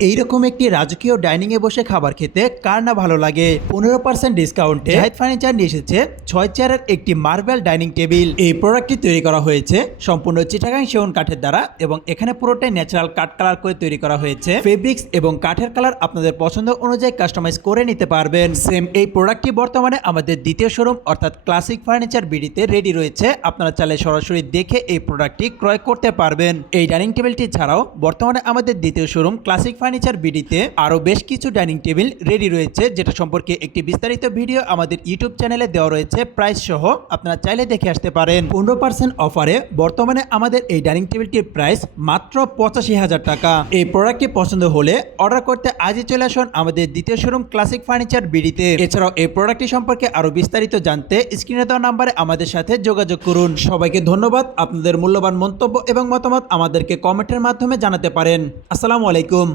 এইরকম একটি রাজকীয় ডাইনিং এ বসে খাবার খেতে কার না ভালো লাগে? পনেরো পার্সেন্ট ডিসকাউন্টে জাহিদ ফার্নিচার নিয়ে এসেছে ছয় চেয়ারের একটি মার্বেল ডাইনিং টেবিল এই প্রোডাক্টটি তৈরি করা হয়েছে সম্পূর্ণ চিটাগাং সেগুন কাঠের দ্বারা এবং এখানে পুরোটাই ন্যাচারাল কাঠ কালার করে তৈরি করা হয়েছে। ফেব্রিক্স এবং কাঠের কালার আপনাদের পছন্দ অনুযায়ী কাস্টমাইজ করে নিতে পারবেন। সেম এই প্রোডাক্টটি বর্তমানে আমাদের দ্বিতীয় শোরুম অর্থাৎ ক্লাসিক ফার্নিচার বিডিতে রেডি রয়েছে। আপনারা চাইলে সরাসরি দেখে এই প্রোডাক্টটি ক্রয় করতে পারবেন। এই ডাইনিং টেবিলটি ছাড়াও বর্তমানে আমাদের দ্বিতীয় শোরুম ক্লাসিক ফার্নিচার বিডিতে আরও বেশ কিছু ডাইনিং টেবিল রেডি রয়েছে, যেটা সম্পর্কে একটি বিস্তারিত ভিডিও আমাদের ইউটিউব চ্যানেলে দেওয়া রয়েছে, প্রাইস সহ আপনারা চাইলে দেখে আসতে পারেন। পনেরো পার্সেন্ট অফারে বর্তমানে আমাদের এই ডাইনিং টেবিলটির প্রাইস মাত্র পঁচাশি হাজার টাকা। এই প্রোডাক্টটি পছন্দ হলে অর্ডার করতে আজই চলে আসুন আমাদের দ্বিতীয় শোরুম ক্লাসিক ফার্নিচার বিডিতে। এছাড়াও এই প্রোডাক্টটি সম্পর্কে আরও বিস্তারিত জানতে স্ক্রিনে দেওয়া নাম্বারে আমাদের সাথে যোগাযোগ করুন। সবাইকে ধন্যবাদ, আপনাদের মূল্যবান মন্তব্য এবং মতামত আমাদেরকে কমেন্টের মাধ্যমে জানাতে পারেন। আসসালামু আলাইকুম।